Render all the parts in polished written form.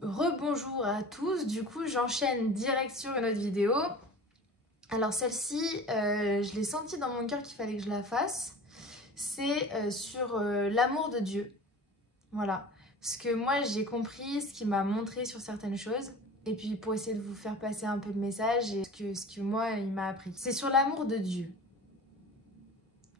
Rebonjour à tous, du coup j'enchaîne direct sur une autre vidéo. Alors celle-ci, je l'ai senti dans mon cœur qu'il fallait que je la fasse. C'est sur l'amour de Dieu. Voilà, ce que moi j'ai compris, ce qu'il m'a montré sur certaines choses. Et puis pour essayer de vous faire passer un peu le message et ce que moi il m'a appris. C'est sur l'amour de Dieu.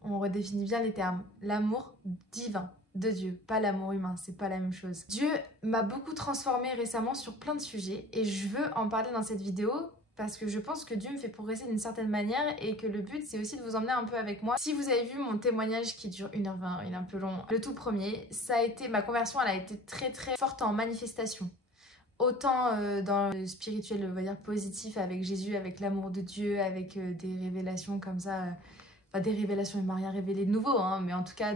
On redéfinit bien les termes. L'amour divin de Dieu, pas l'amour humain, c'est pas la même chose. Dieu m'a beaucoup transformée récemment sur plein de sujets et je veux en parler dans cette vidéo parce que je pense que Dieu me fait progresser d'une certaine manière et que le but c'est aussi de vous emmener un peu avec moi. Si vous avez vu mon témoignage qui dure 1h20, il est un peu long, le tout premier, ça a été, ma conversion elle a été très forte en manifestation. Autant dans le spirituel, on va dire positif avec Jésus, avec l'amour de Dieu, avec des révélations comme ça. Enfin, des révélations, il m'a rien révélé de nouveau, hein, mais en tout cas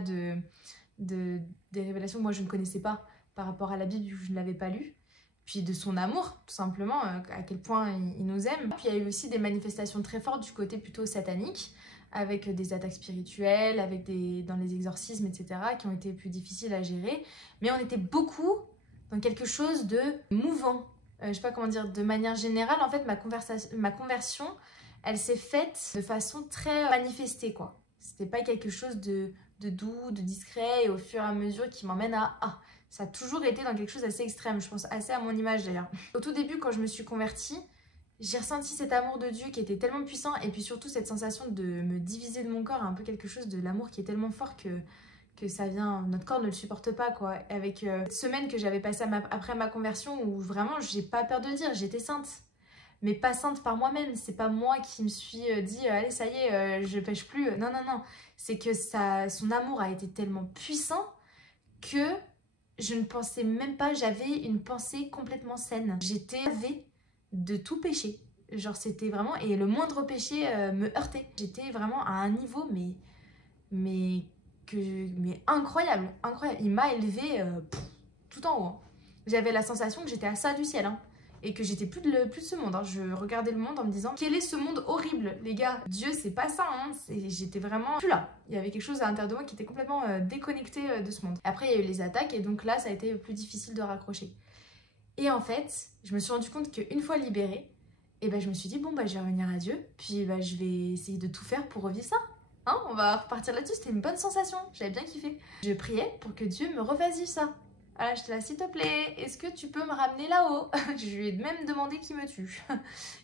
des révélations que moi je ne connaissais pas par rapport à la Bible, je ne l'avais pas lue. Puis de son amour, tout simplement, à quel point il nous aime. Puis il y a eu aussi des manifestations très fortes du côté plutôt satanique, avec des attaques spirituelles, avec dans les exorcismes, etc., qui ont été plus difficiles à gérer. Mais on était beaucoup dans quelque chose de mouvant. Je sais pas comment dire, de manière générale, en fait, ma conversion, elle s'est faite de façon très manifestée, quoi. C'était pas quelque chose de doux, de discret, et au fur et à mesure qui m'emmène à... Ah, ça a toujours été dans quelque chose d'assez extrême, je pense assez à mon image d'ailleurs. Au tout début, quand je me suis convertie, j'ai ressenti cet amour de Dieu qui était tellement puissant, et puis surtout cette sensation de me diviser de mon corps, un peu quelque chose de l'amour qui est tellement fort que ça vient, notre corps ne le supporte pas, quoi. Avec cette semaine que j'avais passée après ma conversion, où vraiment, j'ai pas peur de le dire, j'étais sainte. Mais pas sainte par moi-même, c'est pas moi qui me suis dit allez ça y est, je pêche plus. Non, c'est que son amour a été tellement puissant que je ne pensais même pas, j'avais une pensée complètement saine. J'étais lavée de tout péché. Genre c'était vraiment, et le moindre péché me heurtait. J'étais vraiment à un niveau mais incroyable. Il m'a élevée tout en haut, hein. J'avais la sensation que j'étais à ça du ciel, hein. Et que j'étais plus de ce monde, hein. Je regardais le monde en me disant quel est ce monde horrible, les gars. Dieu, c'est pas ça, hein. J'étais vraiment plus là. Il y avait quelque chose à l'intérieur de moi qui était complètement déconnecté de ce monde. Après, il y a eu les attaques et donc là, ça a été plus difficile de raccrocher. Et en fait, je me suis rendu compte qu'une fois libérée, et ben, je me suis dit, bon, bah, je vais revenir à Dieu, puis bah, je vais essayer de tout faire pour revivre ça. Hein, on va repartir là-dessus, c'était une bonne sensation, j'avais bien kiffé. Je priais pour que Dieu me refasse vivre ça. Voilà, j'étais là, s'il te plaît, est-ce que tu peux me ramener là-haut? Je lui ai même demandé qui me tue.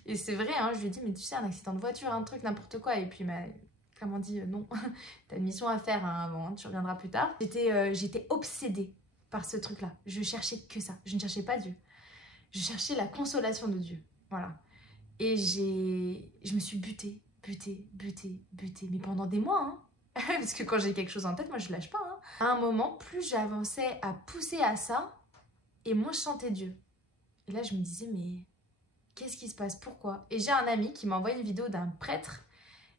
Et c'est vrai, hein, je lui ai dit, mais tu sais, un accident de voiture, un truc, n'importe quoi. Et puis il m'a clairement dit, non, t'as une mission à faire hein, avant, hein, tu reviendras plus tard. J'étais obsédée par ce truc-là. Je cherchais que ça, je ne cherchais pas Dieu. Je cherchais la consolation de Dieu, voilà. Et je me suis butée, mais pendant des mois, hein. Parce que quand j'ai quelque chose en tête, moi je lâche pas, hein. À un moment, plus j'avançais à pousser à ça, et moins je chantais Dieu. Et là je me disais, mais qu'est-ce qui se passe? Pourquoi? Et j'ai un ami qui m'a envoyé une vidéo d'un prêtre,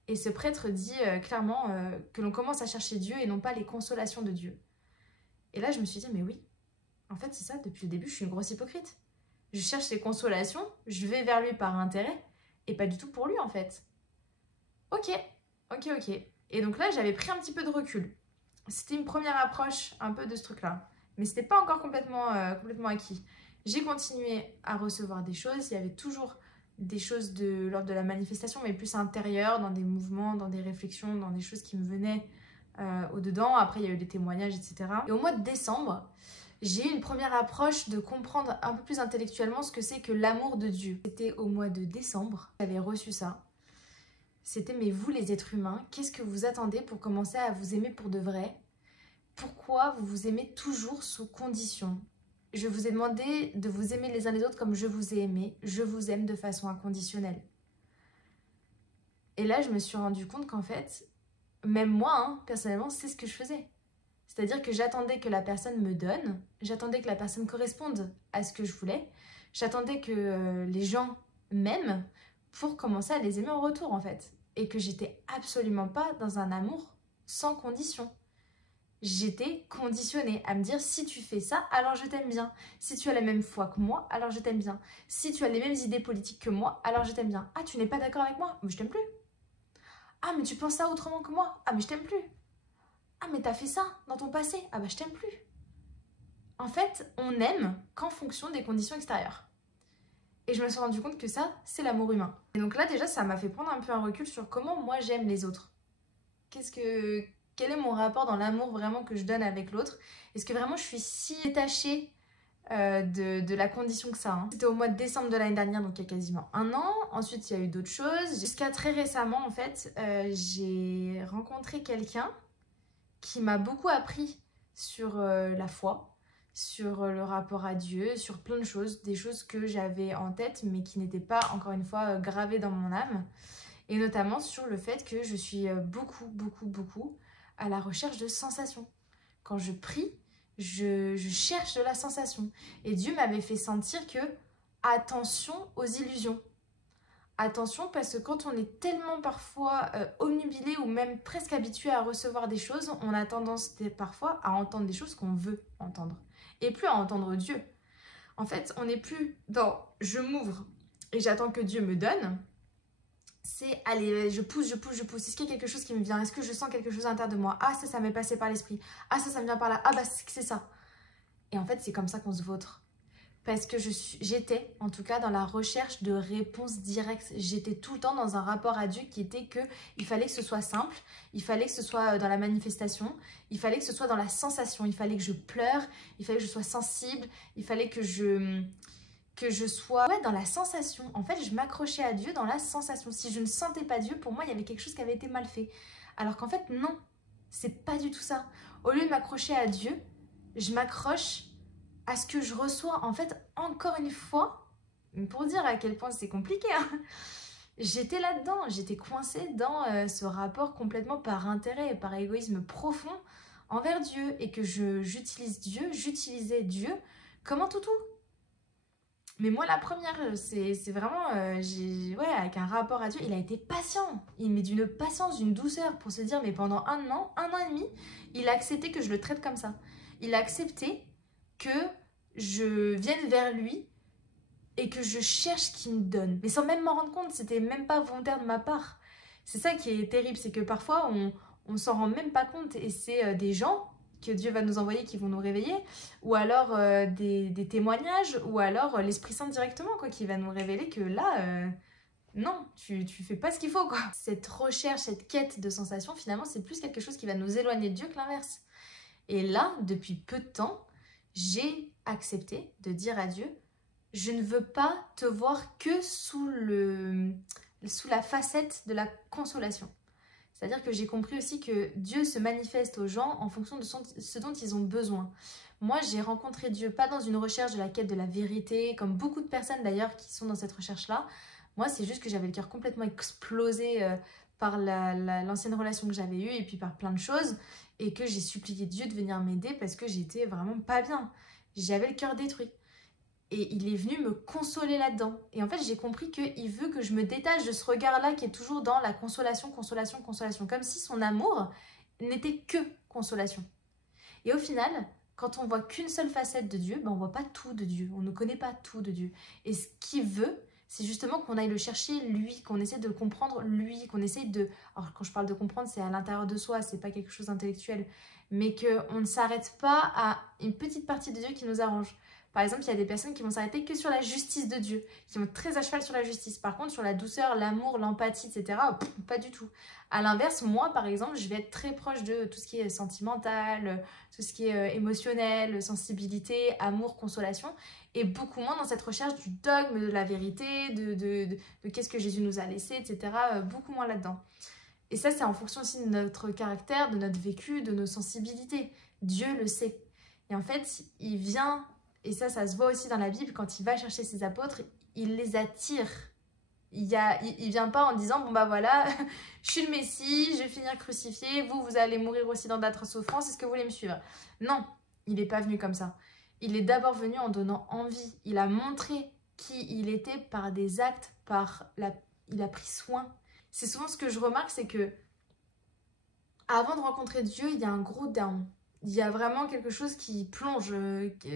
et ce prêtre dit clairement que l'on commence à chercher Dieu et non pas les consolations de Dieu. Et là je me suis dit, mais oui, en fait c'est ça, depuis le début je suis une grosse hypocrite. Je cherche les consolations, je vais vers lui par intérêt, et pas du tout pour lui en fait. Ok. Et donc là, j'avais pris un petit peu de recul. C'était une première approche un peu de ce truc-là. Mais c'était pas encore complètement acquis. J'ai continué à recevoir des choses. Il y avait toujours des choses de l'ordre de la manifestation, mais plus intérieures, dans des mouvements, dans des réflexions, dans des choses qui me venaient au-dedans. Après, il y a eu des témoignages, etc. Et au mois de décembre, j'ai eu une première approche de comprendre un peu plus intellectuellement ce que c'est que l'amour de Dieu. C'était au mois de décembre, j'avais reçu ça. C'était, mais vous les êtres humains, qu'est-ce que vous attendez pour commencer à vous aimer pour de vrai? Pourquoi vous vous aimez toujours sous condition? Je vous ai demandé de vous aimer les uns les autres comme je vous ai aimé. Je vous aime de façon inconditionnelle. Et là, je me suis rendu compte qu'en fait, même moi, hein, personnellement, c'est ce que je faisais. C'est-à-dire que j'attendais que la personne me donne, j'attendais que la personne corresponde à ce que je voulais, j'attendais que les gens m'aiment pour commencer à les aimer en retour, en fait. Et que j'étais absolument pas dans un amour sans condition. J'étais conditionnée à me dire, si tu fais ça, alors je t'aime bien. Si tu as la même foi que moi, alors je t'aime bien. Si tu as les mêmes idées politiques que moi, alors je t'aime bien. Ah, tu n'es pas d'accord avec moi? Mais je t'aime plus. Ah, mais tu penses ça autrement que moi? Ah, mais je t'aime plus. Ah, mais t'as fait ça dans ton passé? Ah, bah je t'aime plus. en fait, on n'aime qu'en fonction des conditions extérieures. Et je me suis rendu compte que ça, c'est l'amour humain. Et donc là, déjà, ça m'a fait prendre un peu un recul sur comment moi j'aime les autres. Quel est mon rapport dans l'amour vraiment que je donne avec l'autre? Est-ce que vraiment je suis si détachée de la condition que ça, hein. C'était au mois de décembre de l'année dernière, donc il y a quasiment un an. Ensuite, il y a eu d'autres choses. Jusqu'à très récemment, en fait, j'ai rencontré quelqu'un qui m'a beaucoup appris sur la foi, sur le rapport à Dieu, sur plein de choses, des choses que j'avais en tête, mais qui n'étaient pas, encore une fois, gravées dans mon âme. Et notamment sur le fait que je suis beaucoup à la recherche de sensations. Quand je prie, je cherche de la sensation. Et Dieu m'avait fait sentir que, attention aux illusions. Attention, parce que quand on est tellement parfois omnubilé ou même presque habitué à recevoir des choses, on a tendance parfois à entendre des choses qu'on veut entendre. Et plus à entendre Dieu. En fait, on n'est plus dans « je m'ouvre et j'attends que Dieu me donne », c'est « allez, je pousse. Est-ce qu'il y a quelque chose qui me vient? Est-ce que je sens quelque chose à l'intérieur de moi? Ah, ça m'est passé par l'esprit. Ah, ça me vient par là. Ah, bah, c'est ça. » Et en fait, c'est comme ça qu'on se vautre. Parce que j'étais, en tout cas, dans la recherche de réponses directes. J'étais tout le temps dans un rapport à Dieu qui était que il fallait que ce soit simple, il fallait que ce soit dans la manifestation, il fallait que ce soit dans la sensation, il fallait que je pleure, il fallait que je sois sensible, il fallait que je sois dans la sensation. En fait, je m'accrochais à Dieu dans la sensation. Si je ne sentais pas Dieu, pour moi, il y avait quelque chose qui avait été mal fait. Alors qu'en fait, non, c'est pas du tout ça. Au lieu de m'accrocher à Dieu, je m'accroche à ce que je reçois. En fait, encore une fois, pour dire à quel point c'est compliqué, hein, j'étais là-dedans, j'étais coincée dans ce rapport complètement par intérêt et par égoïsme profond envers Dieu. Et que j'utilisais Dieu comme un toutou. Mais moi, la première, c'est vraiment, avec un rapport à Dieu, il a été patient. Il met d'une patience, d'une douceur pour se dire, mais pendant un an et demi, il a accepté que je le traite comme ça. Il a accepté que je vienne vers lui et que je cherche ce qu'il me donne. Mais sans même m'en rendre compte, c'était même pas volontaire de ma part. C'est ça qui est terrible, c'est que parfois, on s'en rend même pas compte. Et c'est des gens que Dieu va nous envoyer, qui vont nous réveiller, ou alors des témoignages, ou alors l'Esprit Saint directement, quoi, qui va nous révéler que là, non, tu fais pas ce qu'il faut, quoi. Cette recherche, cette quête de sensation, finalement, c'est plus quelque chose qui va nous éloigner de Dieu que l'inverse. Et là, depuis peu de temps, j'ai accepté de dire à Dieu, je ne veux pas te voir que sous la facette de la consolation. C'est-à-dire que j'ai compris aussi que Dieu se manifeste aux gens en fonction de ce dont ils ont besoin. Moi, j'ai rencontré Dieu pas dans une recherche de la quête de la vérité, comme beaucoup de personnes d'ailleurs qui sont dans cette recherche-là. Moi, c'est juste que j'avais le cœur complètement explosé par l'ancienne relation que j'avais eue et puis par plein de choses. Et que j'ai supplié Dieu de venir m'aider parce que j'étais vraiment pas bien. J'avais le cœur détruit. Et il est venu me consoler là-dedans. Et en fait, j'ai compris qu'il veut que je me détache de ce regard-là qui est toujours dans la consolation. Comme si son amour n'était que consolation. Et au final, quand on voit qu'une seule facette de Dieu, on ne voit pas tout de Dieu. On ne connaît pas tout de Dieu. Et ce qu'il veut, c'est justement qu'on aille le chercher lui, qu'on essaie de le comprendre lui, qu'on essaie de... Alors quand je parle de comprendre, c'est à l'intérieur de soi, c'est pas quelque chose d'intellectuel. Mais qu'on ne s'arrête pas à une petite partie de Dieu qui nous arrange. Par exemple, il y a des personnes qui vont s'arrêter que sur la justice de Dieu, qui vont être très à cheval sur la justice. Par contre, sur la douceur, l'amour, l'empathie, etc., pas du tout. À l'inverse, moi, par exemple, je vais être très proche de tout ce qui est sentimental, tout ce qui est émotionnel, sensibilité, amour, consolation, et beaucoup moins dans cette recherche du dogme, de la vérité, de qu'est-ce que Jésus nous a laissé, etc., beaucoup moins là-dedans. Et ça, c'est en fonction aussi de notre caractère, de notre vécu, de nos sensibilités. Dieu le sait. Et en fait, il vient... Et ça se voit aussi dans la Bible, quand il va chercher ses apôtres, il les attire. Il vient pas en disant, bon bah voilà, je suis le Messie, je vais finir crucifié, vous allez mourir aussi dans d'atroces souffrances, est-ce que vous voulez me suivre? Non, il n'est pas venu comme ça. Il est d'abord venu en donnant envie. Il a montré qui il était par des actes, il a pris soin. C'est souvent ce que je remarque, c'est que avant de rencontrer Dieu, il y a un gros down. Il y a vraiment quelque chose qui plonge,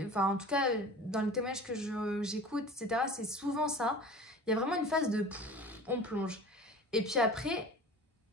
enfin en tout cas dans les témoignages que j'écoute, etc., c'est souvent ça. Il y a vraiment une phase de on plonge. Et puis après,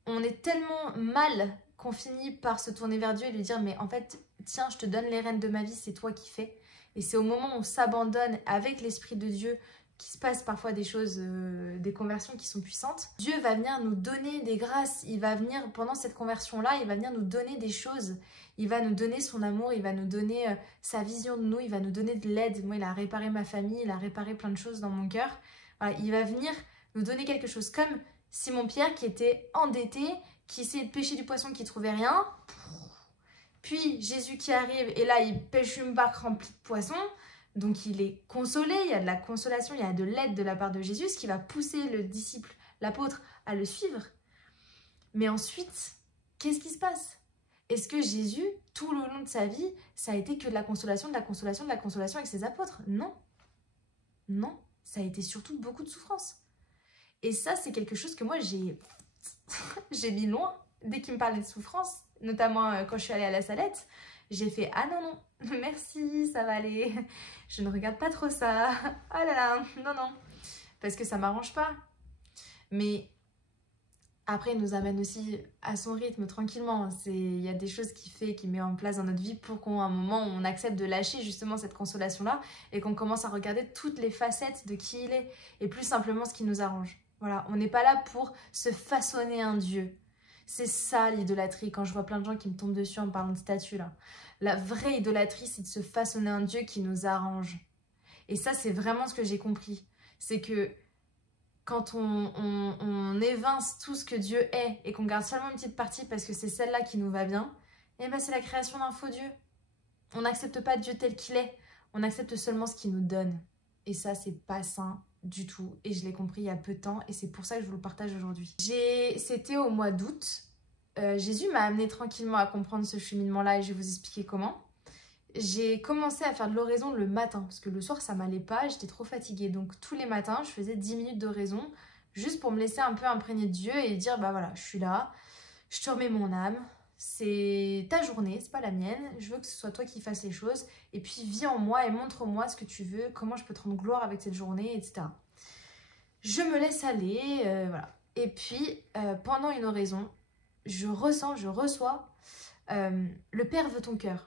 on est tellement mal qu'on finit par se tourner vers Dieu et lui dire mais en fait, tiens, je te donne les rênes de ma vie, c'est toi qui fais. Et c'est au moment où on s'abandonne avec l'Esprit de Dieu qu'il se passe parfois des choses, des conversions qui sont puissantes. Dieu va venir nous donner des grâces, il va venir, pendant cette conversion-là, il va venir nous donner des choses. Il va nous donner son amour, il va nous donner sa vision de nous, il va nous donner de l'aide. Moi, il a réparé ma famille, il a réparé plein de choses dans mon cœur. Voilà, il va venir nous donner quelque chose, comme Simon-Pierre qui était endetté, qui essayait de pêcher du poisson, qui trouvait rien. Puis Jésus qui arrive, et là, il pêche une barque remplie de poissons. Donc il est consolé, il y a de la consolation, il y a de l'aide de la part de Jésus, ce qui va pousser le disciple, l'apôtre, à le suivre. Mais ensuite, qu'est-ce qui se passe? Est-ce que Jésus, tout le long de sa vie, ça a été que de la consolation, de la consolation, de la consolation avec ses apôtres? Non. Non, ça a été surtout beaucoup de souffrance. Et ça, c'est quelque chose que moi, j'ai mis loin. Dès qu'il me parlait de souffrance, notamment quand je suis allée à la Salette, j'ai fait « Ah non, non, merci, ça va aller. Je ne regarde pas trop ça. Ah là là, non, non. » Parce que ça ne m'arrange pas. Mais après, il nous amène aussi à son rythme, tranquillement. Il y a des choses qu'il met en place dans notre vie pour qu'à un moment, on accepte de lâcher justement cette consolation-là et qu'on commence à regarder toutes les facettes de qui il est et plus simplement ce qui nous arrange. Voilà, on n'est pas là pour se façonner un Dieu. C'est ça l'idolâtrie, quand je vois plein de gens qui me tombent dessus en parlant de statut là. La vraie idolâtrie, c'est de se façonner un Dieu qui nous arrange. Et ça, c'est vraiment ce que j'ai compris. C'est que quand on évince tout ce que Dieu est et qu'on garde seulement une petite partie parce que c'est celle-là qui nous va bien, eh ben c'est la création d'un faux Dieu. On n'accepte pas Dieu tel qu'il est, on accepte seulement ce qu'il nous donne. Et ça, c'est pas sain du tout. Et je l'ai compris il y a peu de temps et c'est pour ça que je vous le partage aujourd'hui. C'était au mois d'août. Jésus m'a amené tranquillement à comprendre ce cheminement-là et je vais vous expliquer comment. J'ai commencé à faire de l'oraison le matin parce que le soir ça m'allait pas, j'étais trop fatiguée. Donc tous les matins, je faisais 10 minutes d'oraison juste pour me laisser un peu imprégner de Dieu et dire bah voilà, je suis là, je te remets mon âme, c'est ta journée, c'est pas la mienne, je veux que ce soit toi qui fasses les choses et puis vis en moi et montre-moi ce que tu veux, comment je peux te rendre gloire avec cette journée, etc. Je me laisse aller, voilà. Et puis pendant une oraison, je reçois le Père veut ton cœur.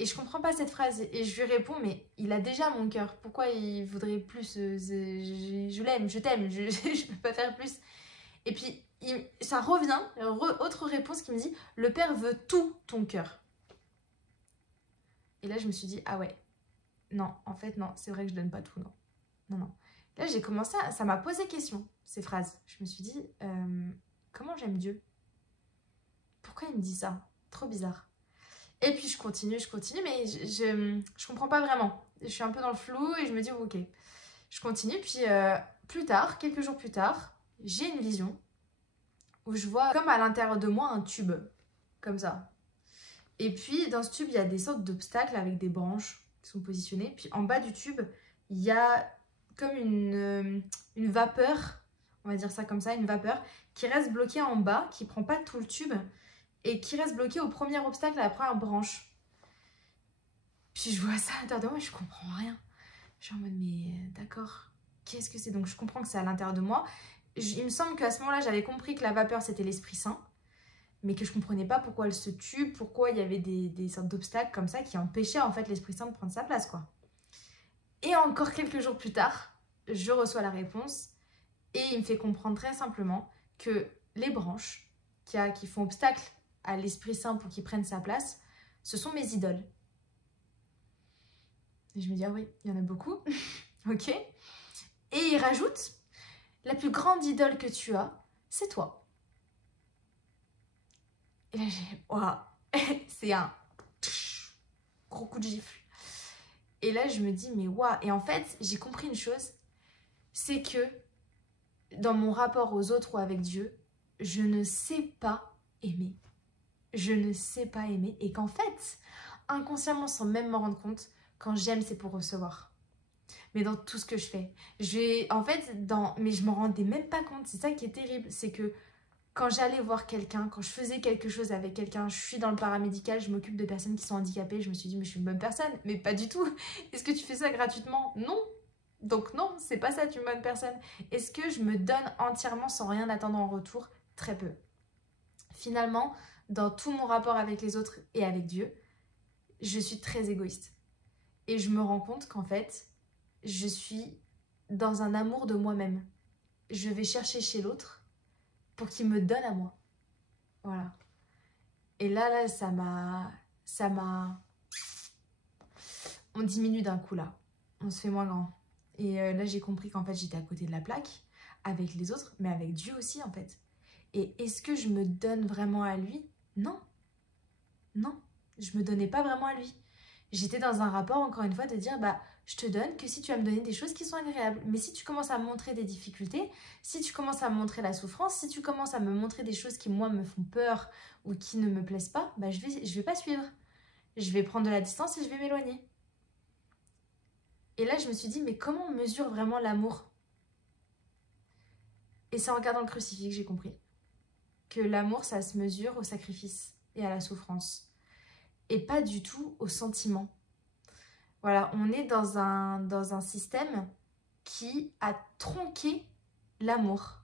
Et je comprends pas cette phrase. Et je lui réponds, mais il a déjà mon cœur. Pourquoi il voudrait plus je l'aime, je t'aime, je peux pas faire plus. Et puis, ça revient, autre réponse qui me dit, le Père veut tout ton cœur. Et là, je me suis dit, ah ouais, non, en fait, non, c'est vrai que je donne pas tout, non. Non, non. Là, j'ai commencé ça m'a posé question, ces phrases. Je me suis dit, comment j'aime Dieu? Pourquoi il me dit ça? Trop bizarre. Et puis je continue, mais je comprends pas vraiment. Je suis un peu dans le flou et je me dis ok. Je continue, puis plus tard, quelques jours plus tard, j'ai une vision où je vois comme à l'intérieur de moi un tube, comme ça. Et puis dans ce tube, il y a des sortes d'obstacles avec des branches qui sont positionnées. Puis en bas du tube, il y a comme une vapeur, on va dire ça comme ça, une vapeur qui reste bloquée en bas, qui prend pas tout le tube, et qui reste bloqué au premier obstacle, à la première branche. Puis je vois ça à l'intérieur de moi et je comprends rien. Je suis en mode, mais d'accord, qu'est-ce que c'est? Donc je comprends que c'est à l'intérieur de moi. Il me semble qu'à ce moment-là, j'avais compris que la vapeur, c'était l'Esprit Saint, mais que je comprenais pas pourquoi elle se tue, pourquoi il y avait des sortes d'obstacles comme ça qui empêchaient en fait l'Esprit Saint de prendre sa place, quoi. Et encore quelques jours plus tard, je reçois la réponse et il me fait comprendre très simplement que les branches qui font obstacle à l'Esprit Saint pour qu'il prenne sa place, ce sont mes idoles. Et je me dis, ah oui, il y en a beaucoup. Ok. Et il rajoute, la plus grande idole que tu as, c'est toi. Et là, j'ai, waouh, c'est un gros coup de gifle. Et là, je me dis, mais waouh. Et en fait, j'ai compris une chose, c'est que dans mon rapport aux autres ou avec Dieu, je ne sais pas aimer. Je ne sais pas aimer et qu'en fait, inconsciemment, sans même m'en rendre compte, quand j'aime, c'est pour recevoir. Mais dans tout ce que je fais. Mais je m'en rendais même pas compte. C'est ça qui est terrible. C'est que quand j'allais voir quelqu'un, quand je faisais quelque chose avec quelqu'un, je suis dans le paramédical, je m'occupe de personnes qui sont handicapées, je me suis dit, mais je suis une bonne personne. Mais pas du tout. Est-ce que tu fais ça gratuitement? Non. Donc non, c'est pas ça, tu es une bonne personne. Est-ce que je me donne entièrement sans rien attendre en retour? Très peu. Finalement, dans tout mon rapport avec les autres et avec Dieu, je suis très égoïste. Et je me rends compte qu'en fait, je suis dans un amour de moi-même. Je vais chercher chez l'autre pour qu'il me donne à moi. Voilà. Et là, ça m'a... On diminue d'un coup, là. On se fait moins grand. Et là, j'ai compris qu'en fait, j'étais à côté de la plaque, avec les autres, mais avec Dieu aussi, en fait. Et est-ce que je me donne vraiment à lui? Non. Non. Je me donnais pas vraiment à lui. J'étais dans un rapport, encore une fois, de dire, bah, je te donne que si tu vas me donner des choses qui sont agréables. Mais si tu commences à me montrer des difficultés, si tu commences à me montrer la souffrance, si tu commences à me montrer des choses qui, moi, me font peur ou qui ne me plaisent pas, bah, je vais pas suivre. Je vais prendre de la distance et je vais m'éloigner. Et là, je me suis dit, mais comment on mesure vraiment l'amour? Et c'est en regardant le crucifix que j'ai compris que l'amour, ça se mesure au sacrifice et à la souffrance. Et pas du tout au sentiment. Voilà, on est dans un système qui a tronqué l'amour.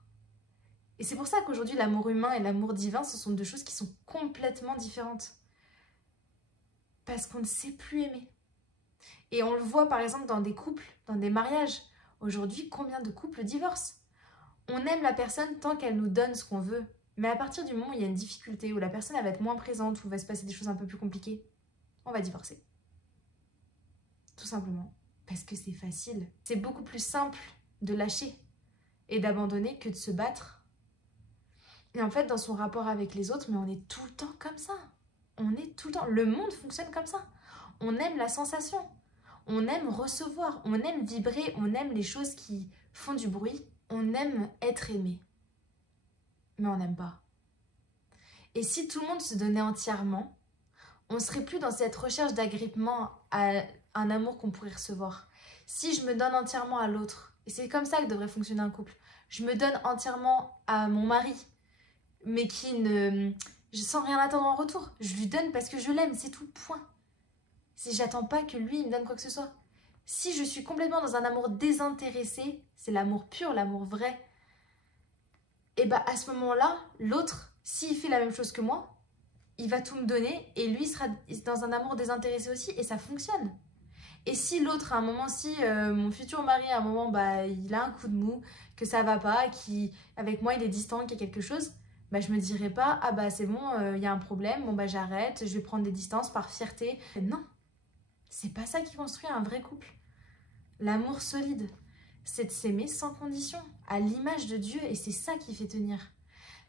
Et c'est pour ça qu'aujourd'hui, l'amour humain et l'amour divin, ce sont deux choses qui sont complètement différentes. Parce qu'on ne sait plus aimer. Et on le voit par exemple dans des couples, dans des mariages. Aujourd'hui, combien de couples divorcent? On aime la personne tant qu'elle nous donne ce qu'on veut. Mais à partir du moment où il y a une difficulté, où la personne elle va être moins présente, où il va se passer des choses un peu plus compliquées, on va divorcer. Tout simplement. Parce que c'est facile. C'est beaucoup plus simple de lâcher et d'abandonner que de se battre. Et en fait, dans son rapport avec les autres, mais on est tout le temps comme ça. On est tout le temps. Le monde fonctionne comme ça. On aime la sensation. On aime recevoir. On aime vibrer. On aime les choses qui font du bruit. On aime être aimé. Mais on n'aime pas. Et si tout le monde se donnait entièrement, on ne serait plus dans cette recherche d'agrippement à un amour qu'on pourrait recevoir. Si je me donne entièrement à l'autre, et c'est comme ça que devrait fonctionner un couple, je me donne entièrement à mon mari, mais sans rien attendre en retour. Je lui donne parce que je l'aime, c'est tout, point. Si j'attends pas que lui il me donne quoi que ce soit. Si je suis complètement dans un amour désintéressé, c'est l'amour pur, l'amour vrai, et bah à ce moment-là, l'autre, s'il fait la même chose que moi, il va tout me donner et lui sera dans un amour désintéressé aussi et ça fonctionne. Et si l'autre, à un moment, si mon futur mari, à un moment, bah, il a un coup de mou, que ça va pas, avec moi il est distant, qu'il y a quelque chose, bah, je me dirais pas, ah bah c'est bon, il y a un problème, bon bah j'arrête, je vais prendre des distances par fierté. Non, c'est pas ça qui construit un vrai couple. L'amour solide, c'est de s'aimer sans condition, à l'image de Dieu, et c'est ça qui fait tenir.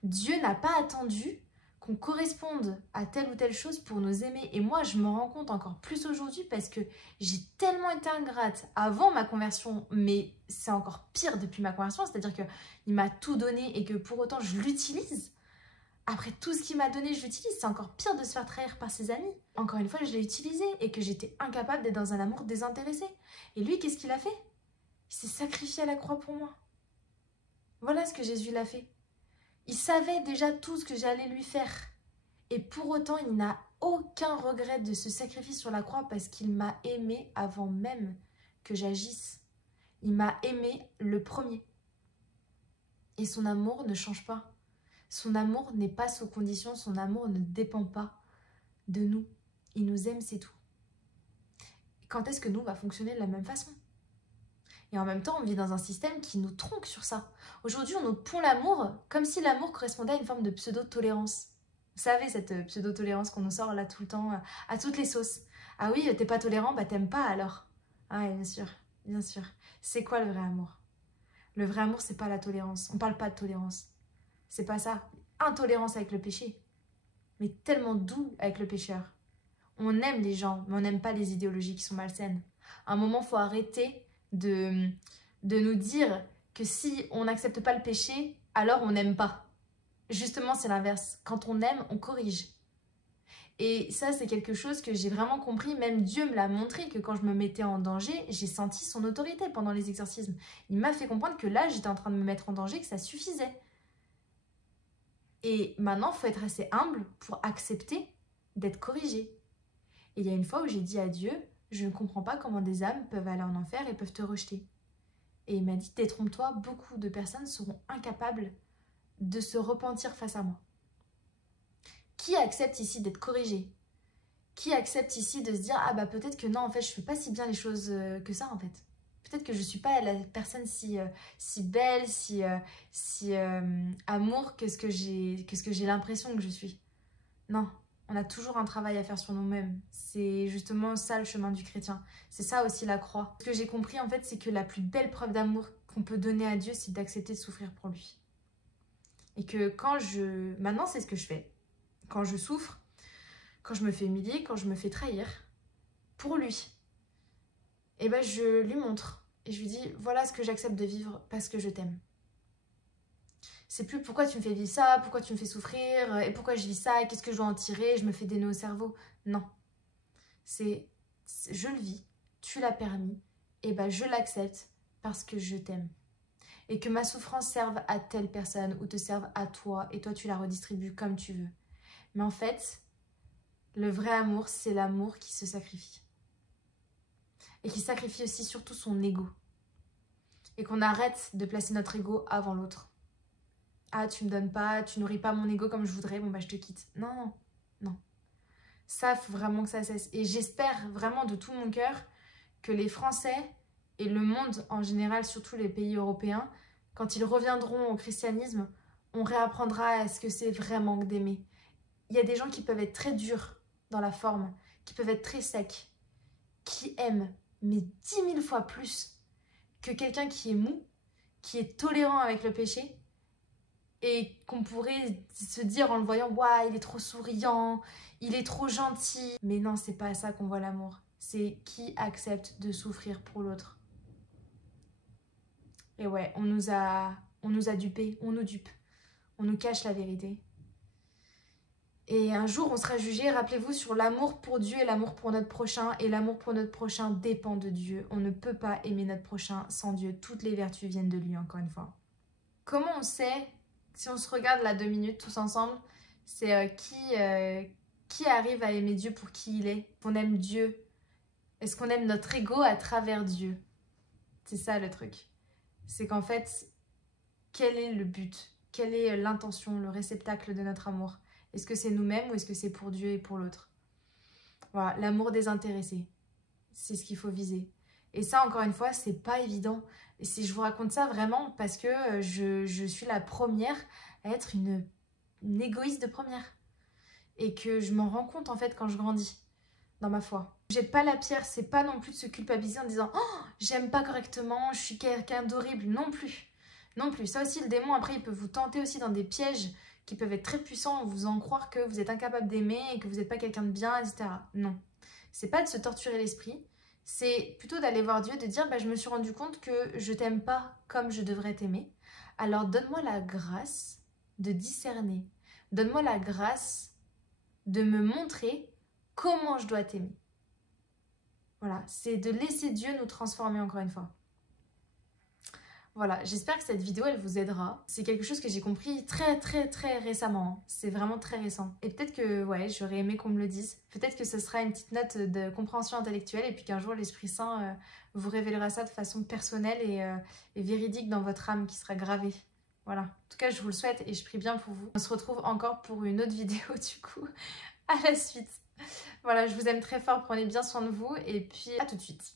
Dieu n'a pas attendu qu'on corresponde à telle ou telle chose pour nous aimer. Et moi, je me rends compte encore plus aujourd'hui parce que j'ai tellement été ingrate avant ma conversion, mais c'est encore pire depuis ma conversion, c'est-à-dire qu'il m'a tout donné et que pour autant je l'utilise. Après tout ce qu'il m'a donné, je l'utilise. C'est encore pire de se faire trahir par ses amis. Encore une fois, je l'ai utilisé et que j'étais incapable d'être dans un amour désintéressé. Et lui, qu'est-ce qu'il a fait? Il s'est sacrifié à la croix pour moi. Voilà ce que Jésus l'a fait. Il savait déjà tout ce que j'allais lui faire. Et pour autant, il n'a aucun regret de ce sacrifice sur la croix parce qu'il m'a aimé avant même que j'agisse. Il m'a aimé le premier. Et son amour ne change pas. Son amour n'est pas sous condition, son amour ne dépend pas de nous. Il nous aime, c'est tout. Quand est-ce que nous, on va fonctionner de la même façon? Et en même temps, on vit dans un système qui nous tronque sur ça. Aujourd'hui, on nous pond l'amour comme si l'amour correspondait à une forme de pseudo-tolérance. Vous savez, cette pseudo-tolérance qu'on nous sort là tout le temps, à toutes les sauces. Ah oui, t'es pas tolérant, bah t'aimes pas alors. Ah oui, bien sûr, bien sûr. C'est quoi le vrai amour? Le vrai amour, c'est pas la tolérance. On parle pas de tolérance. C'est pas ça. Intolérance avec le péché. Mais tellement doux avec le pécheur. On aime les gens, mais on n'aime pas les idéologies qui sont malsaines. À un moment, il faut arrêter de nous dire que si on n'accepte pas le péché, alors on n'aime pas. Justement, c'est l'inverse. Quand on aime, on corrige. Et ça, c'est quelque chose que j'ai vraiment compris. Même Dieu me l'a montré, que quand je me mettais en danger, j'ai senti son autorité pendant les exorcismes. Il m'a fait comprendre que là, j'étais en train de me mettre en danger, que ça suffisait. Et maintenant, il faut être assez humble pour accepter d'être corrigé. Et il y a une fois où j'ai dit à Dieu, je ne comprends pas comment des âmes peuvent aller en enfer et peuvent te rejeter. Et il m'a dit, détrompe-toi, beaucoup de personnes seront incapables de se repentir face à moi. Qui accepte ici d'être corrigé? Qui accepte ici de se dire, ah bah peut-être que non, en fait, je fais pas si bien les choses que ça, en fait. Peut-être que je suis pas la personne si belle, si amour que ce que j'ai l'impression que je suis. Non, on a toujours un travail à faire sur nous-mêmes. C'est justement ça le chemin du chrétien. C'est ça aussi la croix. Ce que j'ai compris, en fait, c'est que la plus belle preuve d'amour qu'on peut donner à Dieu, c'est d'accepter de souffrir pour lui. Et que maintenant, c'est ce que je fais. Quand je souffre, quand je me fais humilier, quand je me fais trahir, pour lui, et ben je lui montre. Et je lui dis, voilà ce que j'accepte de vivre parce que je t'aime. C'est plus pourquoi tu me fais vivre ça, pourquoi tu me fais souffrir, et pourquoi je vis ça, et qu'est-ce que je dois en tirer, je me fais des nœuds au cerveau. Non. Je le vis, tu l'as permis, et ben je l'accepte parce que je t'aime. Et que ma souffrance serve à telle personne ou te serve à toi, et toi tu la redistribues comme tu veux. Mais en fait, le vrai amour, c'est l'amour qui se sacrifie. Et qui sacrifie aussi surtout son ego. Et qu'on arrête de placer notre ego avant l'autre. Ah, tu me donnes pas, tu nourris pas mon ego comme je voudrais, bon bah je te quitte. Non, non, non. Ça, faut vraiment que ça cesse. Et j'espère vraiment de tout mon cœur que les Français et le monde en général, surtout les pays européens, quand ils reviendront au christianisme, on réapprendra à ce que c'est vraiment que d'aimer. Il y a des gens qui peuvent être très durs dans la forme, qui peuvent être très secs, qui aiment, mais 10 000 fois plus que quelqu'un qui est mou, qui est tolérant avec le péché, et qu'on pourrait se dire en le voyant, waouh, il est trop souriant, il est trop gentil. Mais non, c'est pas à ça qu'on voit l'amour. C'est qui accepte de souffrir pour l'autre. Et ouais, on nous a dupés, on nous dupe, on nous cache la vérité. Et un jour, on sera jugé, rappelez-vous, sur l'amour pour Dieu et l'amour pour notre prochain. Et l'amour pour notre prochain dépend de Dieu. On ne peut pas aimer notre prochain sans Dieu. Toutes les vertus viennent de lui, encore une fois. Comment on sait, si on se regarde là 2 minutes tous ensemble, c'est qui arrive à aimer Dieu pour qui il est? Qu'on aime Dieu? Est-ce qu'on aime notre ego à travers Dieu? C'est ça le truc. C'est qu'en fait, quel est le but? Quelle est l'intention, le réceptacle de notre amour? Est-ce que c'est nous-mêmes ou est-ce que c'est pour Dieu et pour l'autre? Voilà, l'amour désintéressé, c'est ce qu'il faut viser. Et ça, encore une fois, c'est pas évident. Et si je vous raconte ça vraiment parce que je suis la première à être une égoïste de première. Et que je m'en rends compte en fait quand je grandis dans ma foi. Jette pas la pierre, c'est pas non plus de se culpabiliser en disant « Oh, j'aime pas correctement, je suis quelqu'un d'horrible ». Non plus. Non plus. Ça aussi, le démon, après, il peut vous tenter aussi dans des pièges qui peuvent être très puissants, vous en croire que vous êtes incapable d'aimer et que vous n'êtes pas quelqu'un de bien, etc. Non. C'est pas de se torturer l'esprit, c'est plutôt d'aller voir Dieu, de dire bah, je me suis rendu compte que je t'aime pas comme je devrais t'aimer. Alors donne-moi la grâce de discerner. Donne-moi la grâce de me montrer comment je dois t'aimer. Voilà, c'est de laisser Dieu nous transformer encore une fois. Voilà, j'espère que cette vidéo, elle vous aidera. C'est quelque chose que j'ai compris très récemment. C'est vraiment très récent. Et peut-être que, ouais, j'aurais aimé qu'on me le dise. Peut-être que ce sera une petite note de compréhension intellectuelle et puis qu'un jour, l'Esprit Saint vous révélera ça de façon personnelle et véridique dans votre âme qui sera gravée. Voilà. En tout cas, je vous le souhaite et je prie bien pour vous. On se retrouve encore pour une autre vidéo, du coup, à la suite. Voilà, je vous aime très fort. Prenez bien soin de vous et puis à tout de suite.